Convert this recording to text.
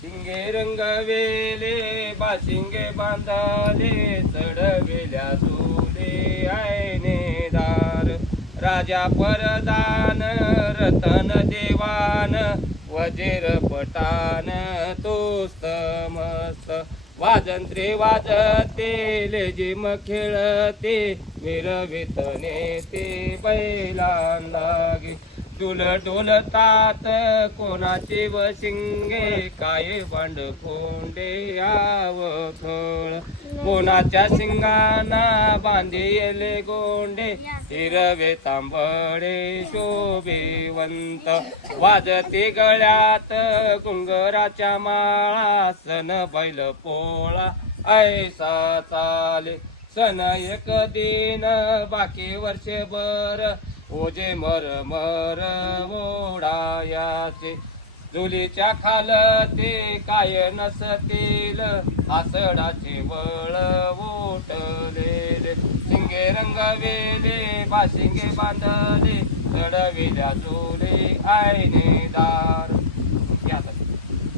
शिंगे रंगवेले बाशिंगे बांधाले चढवेल्या झुले आयने दार राजा परदान रतन देवान वजीर पटान तोस्त मस्त वाजंत्रे वाजते लेजिम खेळते मिरवित नेते बैलांलागे डुल डोलतात कोणाचे वशिंगे काय बांड कोंडे आव खळ कोणाच्या शिंगाना बांधिले गोंडे हिरवे तांबडे शोभिवंत वाजते गळ्यात गुंगराच्या माळा सन बैल पोळा ऐसा चाले सन एक दिन बाकी वर्षभर ओजे मर मर ओढायाचे झुलीच्या खालते काय नसतील आसडाचे वळ ओटलेले शिंगे रंगवेले बाशिंगे बांधले चढविल्या झुले आयने दार